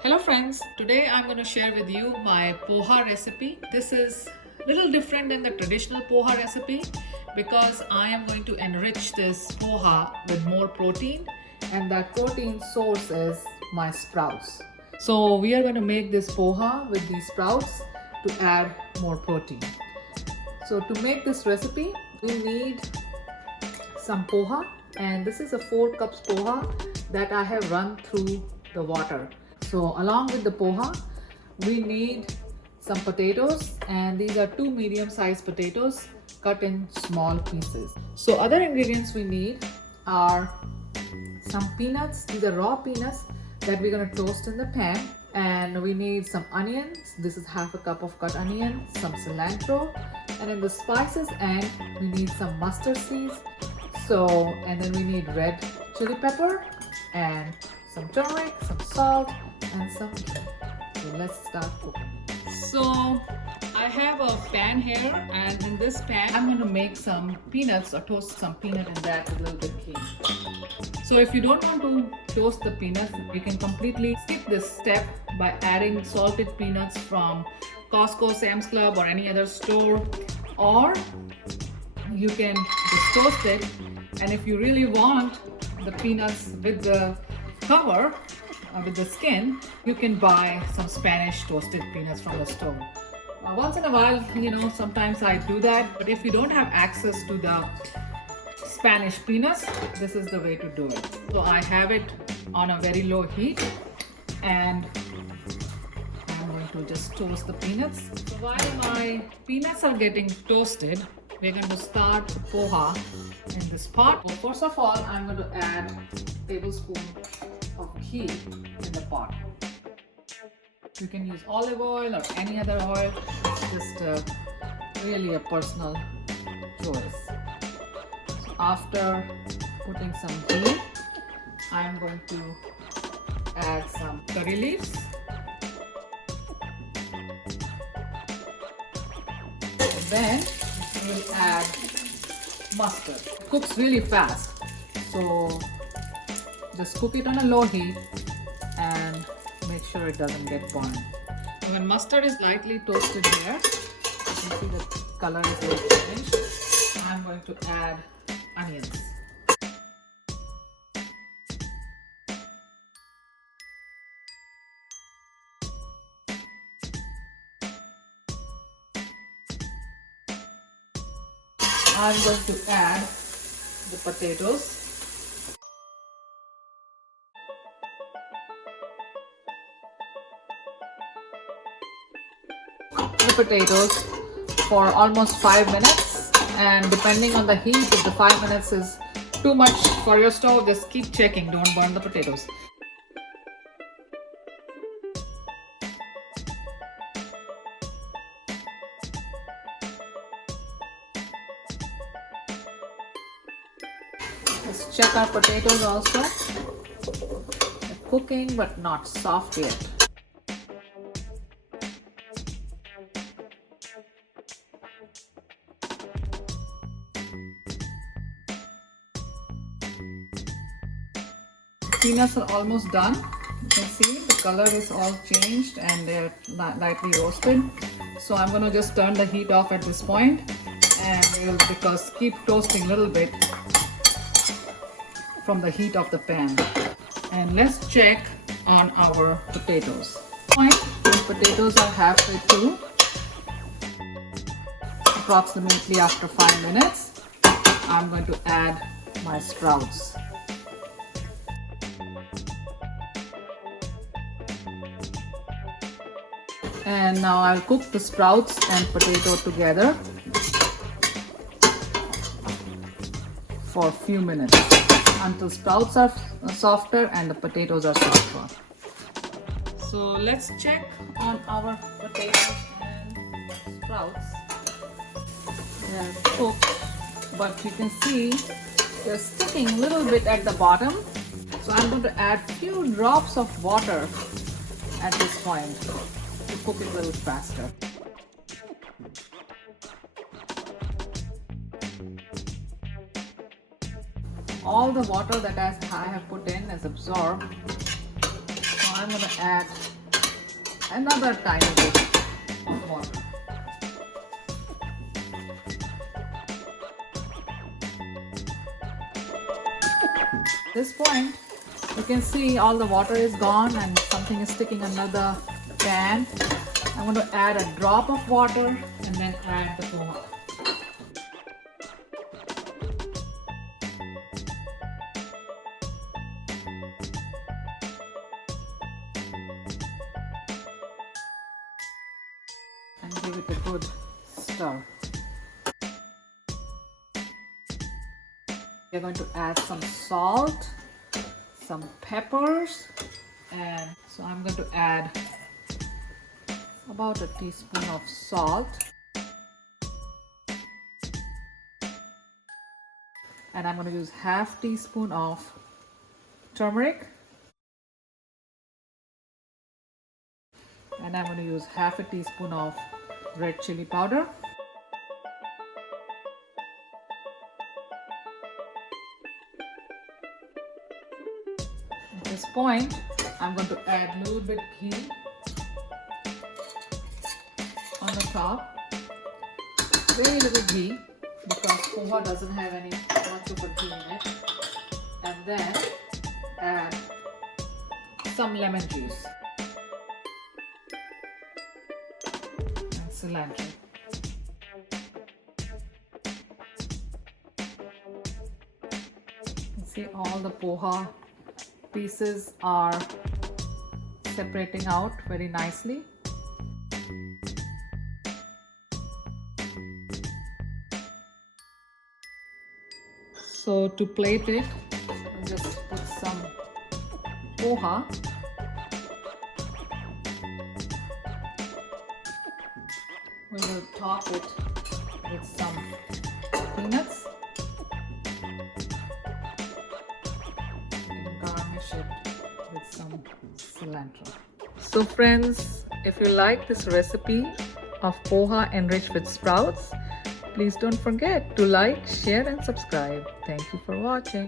Hello friends, today I'm going to share with you my poha recipe. This is a little different than the traditional poha recipe because I am going to enrich this poha with more protein, and that protein source is my sprouts. So we are going to make this poha with these sprouts to add more protein. So to make this recipe we need some poha, and this is a 4 cups poha that I have run through the water. So along with the poha, we need some potatoes, and these are 2 medium-sized potatoes cut in small pieces. So other ingredients we need are some peanuts. These are raw peanuts that we're going to toast in the pan, and we need some onions. This is half a cup of cut onion, some cilantro, and in the spices end we need some mustard seeds. And then we need red chili pepper and some turmeric, some salt, and some ghee. So let's start cooking. So I have a pan here, and in this pan I'm going to make some peanuts or toast some peanut in that with a little bit of ghee. So if you don't want to toast the peanuts, you can completely skip this step by adding salted peanuts from Costco, Sam's Club, or any other store, or you can just toast it. And if you really want the peanuts with the cover, with the skin, you can buy some Spanish toasted peanuts from the store. Once in a while, sometimes I do that, but if you don't have access to the Spanish peanuts, this is the way to do it. So I have it on a very low heat, and I'm going to just toast the peanuts. So while my peanuts are getting toasted, we're going to start poha in this pot. So first of all, I'm going to add a tablespoon of ghee in the pot. You can use olive oil or any other oil. It's just really a personal choice. So after putting some ghee, I'm going to add some curry leaves. And then we'll add mustard. It cooks really fast, so just cook it on a low heat and make sure it doesn't get burned. When mustard is lightly toasted here, you can see the color is very changed. I'm going to add onions. I'm going to add the potatoes. The potatoes for almost 5 minutes, and depending on the heat, if the 5 minutes is too much for your stove, just keep checking, don't burn the potatoes. Let's check our potatoes also. They're cooking but not soft yet. Peanuts are almost done. You can see the color is all changed and they're lightly roasted. So I'm going to just turn the heat off at this point, and because keep toasting a little bit from the heat of the pan. And let's check on our potatoes. The potatoes are halfway through, approximately after 5 minutes. I'm going to add my sprouts. And now I'll cook the sprouts and potato together for a few minutes until sprouts are softer and the potatoes are softer. So let's check on our potatoes and sprouts. They are cooked, but you can see they're sticking a little bit at the bottom. So I'm going to add a few drops of water at this point to cook it a little faster. All the water that I have put in is absorbed. So I'm going to add another tiny bit of water. At this point, you can see all the water is gone and something is sticking under the pan. I'm going to add a drop of water and then add the poha. And give it a good stir. We're going to add some salt, some peppers, and so I'm going to add about a teaspoon of salt, and I'm going to use half teaspoon of turmeric, and I'm going to use half a teaspoon of red chili powder. At this point, I'm going to add a little bit ghee on the top, very little ghee because poha doesn't have any much of a ghee in it, and then add some lemon juice and cilantro. You can see all the poha pieces are separating out very nicely. So to plate it, I'll just put some poha. We will top it with some peanuts and garnish it with some cilantro. So friends, if you like this recipe of poha enriched with sprouts, please don't forget to like, share and subscribe. Thank you for watching.